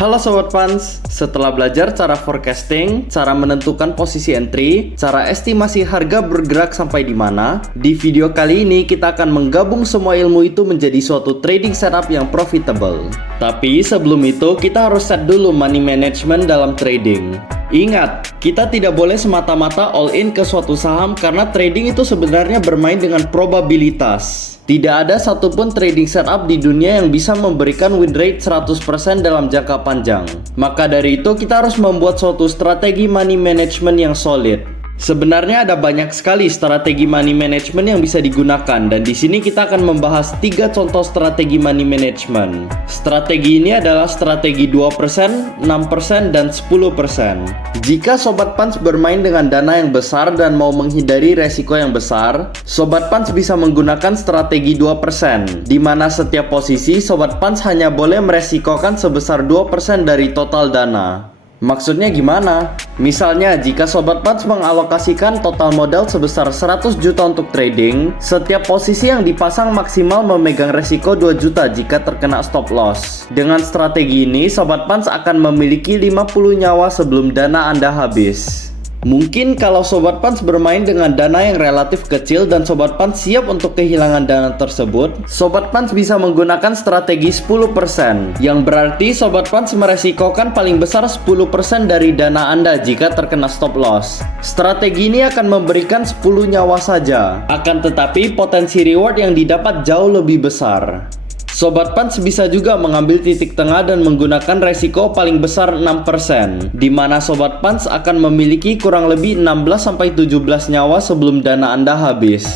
Halo Sobat Pans, setelah belajar cara forecasting, cara menentukan posisi entry, cara estimasi harga bergerak sampai di mana, di video kali ini kita akan menggabung semua ilmu itu menjadi suatu trading setup yang profitable. Tapi sebelum itu kita harus set dulu money management dalam trading. Ingat, kita tidak boleh semata-mata all in ke suatu saham karena trading itu sebenarnya bermain dengan probabilitas. Tidak ada satupun trading setup di dunia yang bisa memberikan win rate 100% dalam jangka panjang. Maka dari itu kita harus membuat suatu strategi money management yang solid. Sebenarnya ada banyak sekali strategi money management yang bisa digunakan dan di sini kita akan membahas 3 contoh strategi money management. Strategi ini adalah strategi 2%, 6%, dan 10%. Jika Sobat Pans bermain dengan dana yang besar dan mau menghindari resiko yang besar, Sobat Pans bisa menggunakan strategi 2%, di mana setiap posisi Sobat Pans hanya boleh meresikokan sebesar 2% dari total dana. Maksudnya gimana? Misalnya, jika Sobat Pans mengalokasikan total modal sebesar 100 juta untuk trading, setiap posisi yang dipasang maksimal memegang resiko 2 juta jika terkena stop loss. Dengan strategi ini, Sobat Pans akan memiliki 50 nyawa sebelum dana Anda habis. Mungkin kalau Sobat Pans bermain dengan dana yang relatif kecil dan Sobat Pans siap untuk kehilangan dana tersebut, Sobat Pans bisa menggunakan strategi 10%, yang berarti Sobat Pans meresikokan paling besar 10% dari dana Anda jika terkena stop loss. Strategi ini akan memberikan 10 nyawa saja, akan tetapi potensi reward yang didapat jauh lebih besar. Sobat Pans bisa juga mengambil titik tengah dan menggunakan resiko paling besar 6%, di mana Sobat Pans akan memiliki kurang lebih 16-17 nyawa sebelum dana Anda habis.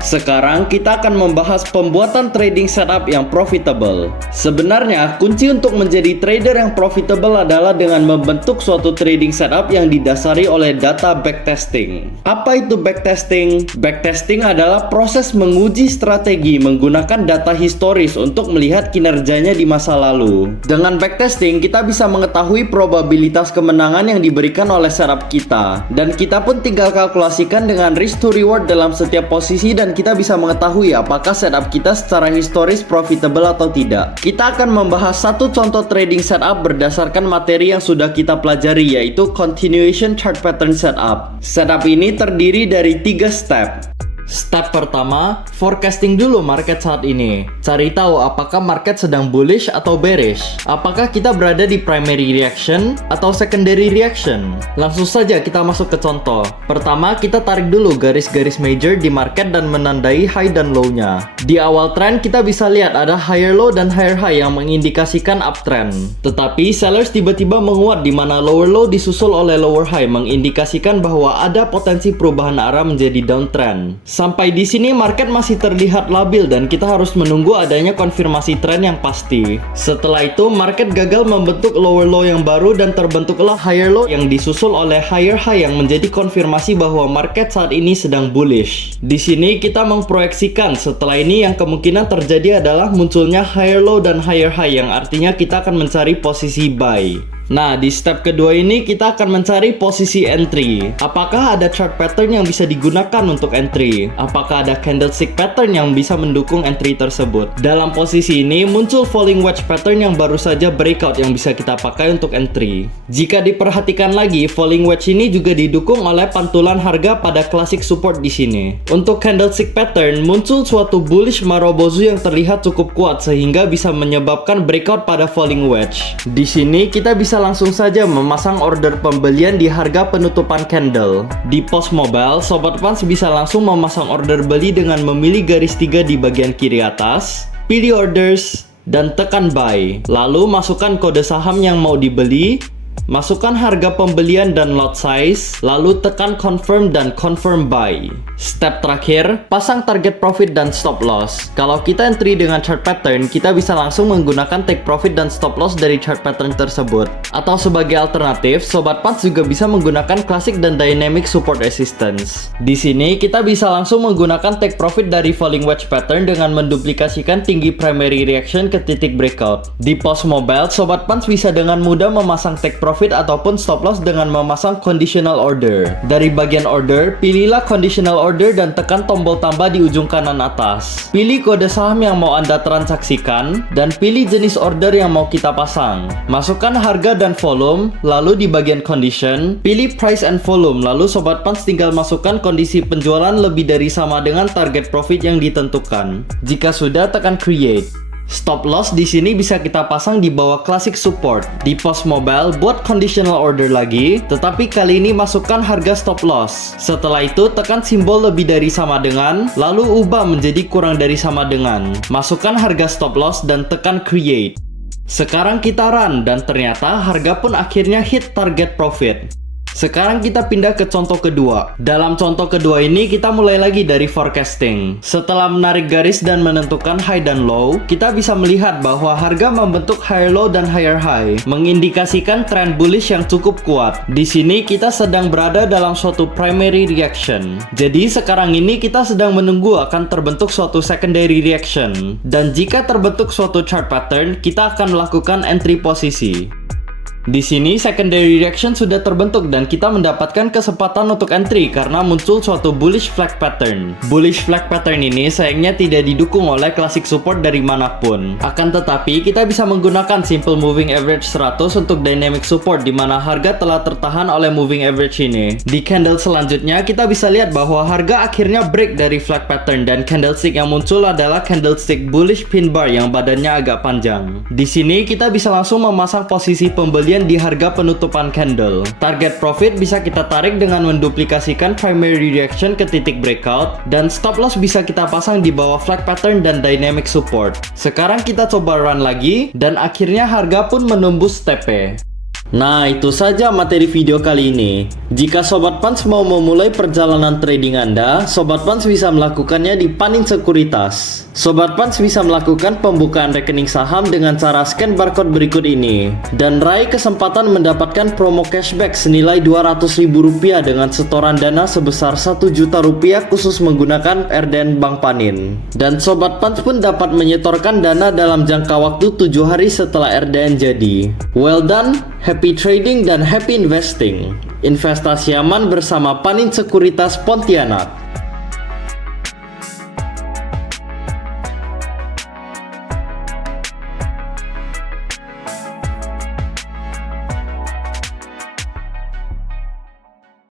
Sekarang kita akan membahas pembuatan trading setup yang profitable. Sebenarnya, kunci untuk menjadi trader yang profitable adalah dengan membentuk suatu trading setup yang didasari oleh data backtesting. Apa itu backtesting? Backtesting adalah proses menguji strategi menggunakan data historis untuk melihat kinerjanya di masa lalu. Dengan backtesting, kita bisa mengetahui probabilitas kemenangan yang diberikan oleh setup kita. Dan kita pun tinggal kalkulasikan dengan risk to reward dalam setiap posisi dan kita bisa mengetahui apakah setup kita secara historis profitable atau tidak. Kita akan membahas satu contoh trading setup berdasarkan materi yang sudah kita pelajari, yaitu continuation chart pattern setup. Setup ini terdiri dari 3 step. Step pertama, forecasting dulu market saat ini. Cari tahu apakah market sedang bullish atau bearish. Apakah kita berada di primary reaction atau secondary reaction. Langsung saja kita masuk ke contoh. Pertama, kita tarik dulu garis-garis major di market dan menandai high dan low-nya. Di awal trend kita bisa lihat ada higher low dan higher high yang mengindikasikan uptrend. Tetapi sellers tiba-tiba menguat di mana lower low disusul oleh lower high mengindikasikan bahwa ada potensi perubahan arah menjadi downtrend. Sampai di sini market masih terlihat labil dan kita harus menunggu adanya konfirmasi tren yang pasti. Setelah itu market gagal membentuk lower low yang baru dan terbentuklah higher low yang disusul oleh higher high yang menjadi konfirmasi bahwa market saat ini sedang bullish. Di sini kita memproyeksikan setelah ini yang kemungkinan terjadi adalah munculnya higher low dan higher high yang artinya kita akan mencari posisi buy. Nah, di step kedua ini kita akan mencari posisi entry. Apakah ada chart pattern yang bisa digunakan untuk entry? Apakah ada candlestick pattern yang bisa mendukung entry tersebut? Dalam posisi ini muncul falling wedge pattern yang baru saja breakout yang bisa kita pakai untuk entry. Jika diperhatikan lagi, falling wedge ini juga didukung oleh pantulan harga pada classic support di sini. Untuk candlestick pattern muncul suatu bullish marobozu yang terlihat cukup kuat sehingga bisa menyebabkan breakout pada falling wedge. Di sini kita bisa langsung saja memasang order pembelian di harga penutupan candle. Di pos mobile, Sobat Pans bisa langsung memasang order beli dengan memilih garis 3 di bagian kiri atas, pilih orders, dan tekan buy. Lalu masukkan kode saham yang mau dibeli, masukkan harga pembelian dan lot size, lalu tekan confirm dan confirm buy. Step terakhir, pasang target profit dan stop loss. Kalau kita entry dengan chart pattern, kita bisa langsung menggunakan take profit dan stop loss dari chart pattern tersebut. Atau sebagai alternatif, Sobat Pans juga bisa menggunakan classic dan dynamic support resistance. Di sini kita bisa langsung menggunakan take profit dari falling wedge pattern dengan menduplikasikan tinggi primary reaction ke titik breakout. Di pos mobile, Sobat Pans bisa dengan mudah memasang take profit profit ataupun stop loss dengan memasang conditional order. Dari bagian order, pilihlah conditional order dan tekan tombol tambah di ujung kanan atas. Pilih kode saham yang mau Anda transaksikan dan pilih jenis order yang mau kita pasang. Masukkan harga dan volume, lalu di bagian condition, pilih price and volume, lalu Sobat Pans tinggal masukkan kondisi penjualan lebih dari sama dengan target profit yang ditentukan. Jika sudah, tekan create. Stop loss di sini bisa kita pasang di bawah classic support. Di pos mobile, buat conditional order lagi, tetapi kali ini masukkan harga stop loss. Setelah itu, tekan simbol lebih dari sama dengan, lalu ubah menjadi kurang dari sama dengan. Masukkan harga stop loss dan tekan create. Sekarang kita run dan ternyata harga pun akhirnya hit target profit. Sekarang kita pindah ke contoh kedua. Dalam contoh kedua ini kita mulai lagi dari forecasting. Setelah menarik garis dan menentukan high dan low, kita bisa melihat bahwa harga membentuk higher low dan higher high, mengindikasikan tren bullish yang cukup kuat. Di sini kita sedang berada dalam suatu primary reaction. Jadi sekarang ini kita sedang menunggu akan terbentuk suatu secondary reaction. Dan jika terbentuk suatu chart pattern, kita akan melakukan entry posisi. Di sini secondary reaction sudah terbentuk dan kita mendapatkan kesempatan untuk entry karena muncul suatu bullish flag pattern. Bullish flag pattern ini sayangnya tidak didukung oleh classic support dari manapun. Akan tetapi kita bisa menggunakan simple moving average 100 untuk dynamic support di mana harga telah tertahan oleh moving average ini. Di candle selanjutnya kita bisa lihat bahwa harga akhirnya break dari flag pattern dan candlestick yang muncul adalah candlestick bullish pin bar yang badannya agak panjang. Di sini kita bisa langsung memasang posisi pembelian di harga penutupan candle. Target profit bisa kita tarik dengan menduplikasikan primary reaction ke titik breakout dan stop loss bisa kita pasang di bawah flag pattern dan dynamic support. Sekarang kita coba run lagi dan akhirnya harga pun menembus TP. Nah, itu saja materi video kali ini. Jika Sobat Pans mau memulai perjalanan trading Anda, Sobat Pans bisa melakukannya di Panin Sekuritas. Sobat Pans bisa melakukan pembukaan rekening saham dengan cara scan barcode berikut ini dan raih kesempatan mendapatkan promo cashback senilai Rp200.000 dengan setoran dana sebesar Rp1 juta khusus menggunakan RDN Bank Panin. Dan Sobat Pans pun dapat menyetorkan dana dalam jangka waktu 7 hari setelah RDN jadi. Well done, happy trading dan happy investing. Investasi aman bersama Panin Sekuritas Pontianak.